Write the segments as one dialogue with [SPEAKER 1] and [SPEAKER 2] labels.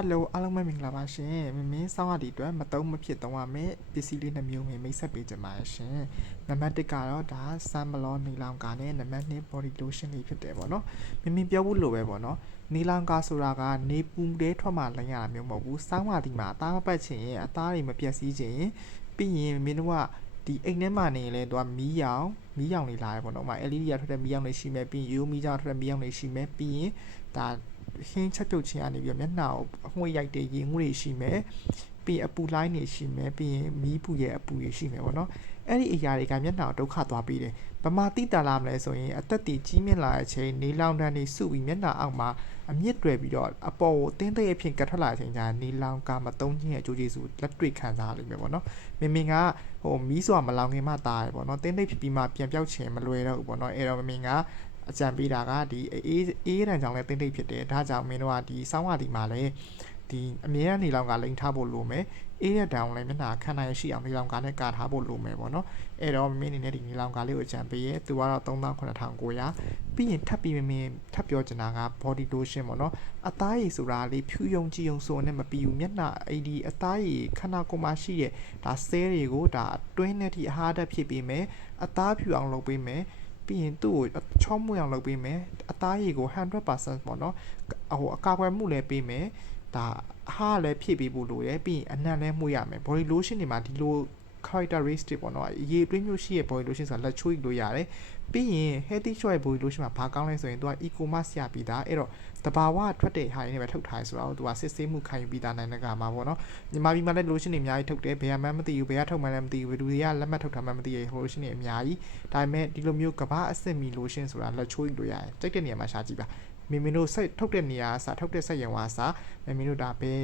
[SPEAKER 1] Hello အားလုံးပဲမင်္ဂလာပါရှင်မင်းမင်းစောင်းရတဲ့အတွက်မတုံးမဖြစ်သုံးရမယ့်ပစ္စည်းလေးနှမျိုးမိတ်ဆက်ပေးကြပါရှင်နံပါတ်1ကတော့ဒါ Sunblock နီလောင်ကာနဲ့နံပါတ်2 body lotion လေးဖြစ်တယ်ပေါ့နော်မင်းမင်းပြောဖို့လိုပဲပေါ့နော်နီလောင်ကာဆိုတာကနေပူတဲထွက်မှလင်းရတာမျိုးမဟုတ်ဘူးစောင်းရဒီမှာအသားမပတ်ချင်ရင်အသားတွေမပြတ်စည်းချင်ရင်ပြီးရင်မင်းတို့ကဒီအိမ်ထဲမှာနေရင်လည်းသူကမီးရောင်မီးရောင်လေးလာရပေါ့နော်။ဥပမာ LED ရထွက်တဲ့မီးရောင်လေးရှိမယ်ပြီးရင်ရိုးမီးကြောင်ထွက်တဲ့မီးရောင်လေးရှိမယ်ပြီးရင်ဒါ ဟင်းချက်ပြုတ်ခြင်းကနေပြီးတော့မျက်နှာကိုအငွေ့ရိုက်တဲ့ရင်ငွေ့တွေရှိမယ်ပြီးရင်အပူလိုင်းတွေရှိမယ်ပြီးရင်မီးပူရဲ့အပူတွေရှိမယ်ပေါ့နော်။အဲ့ဒီအရာတွေကမျက်နှာကိုဒုက္ခသွားပေးတယ်။ဗမာတိတာလာမလဲဆိုရင်အသက်တည်ကြီးမြင့်လာတဲ့အချိန်နေလောင်တန်းတွေစုပြီးမျက်နှာအောက်မှာအမြင့်တွယ်ပြီးတော့အပေါ်ကိုတင်းသိပ်အဖြစ်ကတ်ထွက်လာတဲ့အချိန်ကျရင်နေလောင်ကမတုံးခြင်းရဲ့အကျိုးကျေးဇူးလက်တွေ့ခံစားရလိမ့်မယ်ပေါ့နော်။မင်မင်ကဟိုမီးစွာမလောင်ခင်မှตายပေါ့နော်။တင်းသိပ်ဖြစ်ပြီးမှပြန်ပြောက်ခြင်းမလွယ်တော့ဘူးပေါ့နော်။အဲ့တော့မင်မင်က အကြံပေးတာကဒီအေးအေးရန်ကြောင့်လည်းတင်းသိပ်ဖြစ်တယ်။ဒါကြောင့်မင်းတို့ကဒီစောင်းဝါဒီမှာလည်းဒီအမြဲတမ်းနေလောင်ကလိန်ထားဖို့လိုမယ်။အေးရတောင်လည်းမျက်နှာခဏရရှိအောင်နေလောင်ကနဲ့ကာထားဖို့လိုမယ်ပေါ့နော်။အဲ့တော့မင်းအနေနဲ့ဒီနေလောင်ကလေးကိုအကြံပေးရဲသူကတော့3900ပြီးရင်ထပ်ပြီးမင်းထပ်ပြောချင်တာက body lotion ပေါ့နော်။အသားရည်ဆိုတာလေးဖြူယုံကြည်ယုံဆိုနဲ့မပြီးဘူးမျက်နှာအဲ့ဒီအသားရည်ခန္ဓာကိုယ်မှာရှိတဲ့ဒါဆဲတွေကိုဒါအတွင်းနဲ့ထိအဟားတက်ဖြစ်ပြီးမယ်။အသားဖြူအောင်လုပ်ပေးမယ်။ ပြီးရင်သူ့ကိုချောမွေ့အောင်လုပ်ပေးမယ်အသားရည်ကို100%ပေါ့နော်ဟိုအကာအကွယ်မှုလည်းပေးမယ်ဒါအဟားလည်းဖြည့်ပေးဖို့လိုတယ်ပြီးရင်အနံ့လည်းမှုရမယ် body lotion တွေမှာဒီလို characteristic ပေါ့နော်အရေးအတွင်းမျိုးရှိရဲ့ body lotion ဆိုတာလက်ချိုးလို့ရတယ်ပြီးရင် healthy choice ရဲ့ body lotion မှာဘာကောင်းလဲဆိုရင်သူက e-commerce ရပြီးသားအဲ့တော့တဘာဝထွက်တဲ့ဟာရင်းနဲ့ပဲထုတ်ထားရဆိုတော့သူကစစ်ဆေးမှုခံယူပြီးသားနိုင်တဲ့ကမှာပေါ့နော်မြန်မာပြည်မှာလည်း lotion တွေအများကြီးထုတ်တယ်ဘယ်မှမသိဘူးဘယ်ကထုတ်မှလည်းမသိဘူးဘယ်သူတွေကလက်မှတ်ထုတ်ထားမှမသိရ lotion တွေအများကြီးဒါပေမဲ့ဒီလိုမျိုးကဘာအဆင့်မီ lotion ဆိုတာလက်ချိုးလို့ရတယ်ကြိုက်တဲ့နေရာမှာရှာကြည့်ပါမင်းမင်းတို့စိတ်ထုတ်တဲ့နေရာအစားထုတ်တဲ့စက်ရုံအစားမင်းမင်းတို့ဒါဘယ်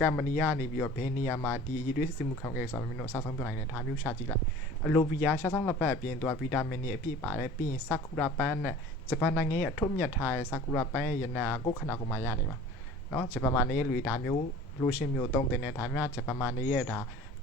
[SPEAKER 1] ကမ္ပဏီကနေပြီးတော့ဘယ်နေရာမှာဒီရည်ရွယ်စစ်မှုခံခဲ့ဆိုတာမင်းမင်းတို့အစားဆုံးပြနိုင်တယ်ဒါမျိုးရှာကြည့်လိုက်အလိုဗီယာရှာဆောင်လက်ပတ်အပြင်သူကဗီတာမင်တွေအပြည့်ပါတယ်ပြီးရင်ဆာကူရာပန်းနဲ့ဂျပန်နိုင်ငံရဲ့အထွတ်မြတ်ထားတဲ့ဆာကူရာပန်းရဲ့ရနံကိုယ်ခန္ဓာကိုယ်မှာရနေမှာနော်ဂျပန်မှာနေတဲ့လူတွေဒါမျိုးလိုရှင်မျိုးတုံးတင်တဲ့ဒါမျိုးဂျပန်မှာနေရဲ့ဒါ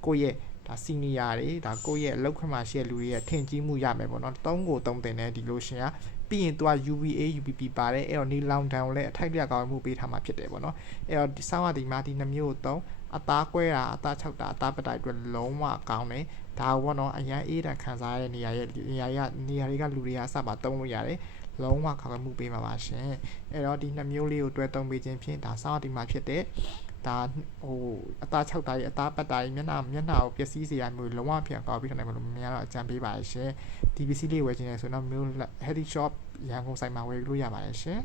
[SPEAKER 1] ကိုယ့်ရဲ့ ဒါစီနီယာတွေဒါကိုယ့်ရဲ့အလောက်ခွင့်မှာရှိတဲ့လူတွေရဲ့ထင်ကြီးမှုရမယ်ပေါ့နော်တုံးကိုတုံးတင်တဲ့ဒီလိုရှင်ကပြီးရင်သူက UVA UVB ပါတယ်အဲ့တော့နေလောင်တန်ကိုလည်းအထိုက်လျက်ကောင်းမှုပေးထားမှာဖြစ်တယ်ပေါ့နော်အဲ့တော့ဒီဆောင်းရဒီမှာဒီနှမျိုးကိုတုံးအသားကွဲတာအသား၆တာအသားပတိုက်အတွက်လုံးဝကောင်းတယ်ဒါဘောနော်အရန်အေးတန်ခံစားရတဲ့နေရာရဲ့နေရာရနေရာတွေကလူတွေကစပါတုံးလို့ရတယ်လုံးဝခေါက်မှုပေးမှာပါရှင်အဲ့တော့ဒီနှမျိုးလေးကိုတွဲတုံးပေးခြင်းဖြင့်ဒါဆောင်းရဒီမှာဖြစ်တဲ့ ဒါဟိုအသား6တားကြီးအသားပတ်တာကြီးမျက်နှာမျက်နှာကိုပျက်စီးစေရမျိုးလုံးဝပြန်ကောက်ပြီးထိုင်နိုင်မလို့မများတော့အကြံပေးပါရှင်ဒီပစ္စည်းလေးဝယ်ခြင်းလဲဆိုတော့မျိုး healthy shop ရန်ကုန်ဆိုင်မှာဝယ်လို့ရပါတယ်ရှင်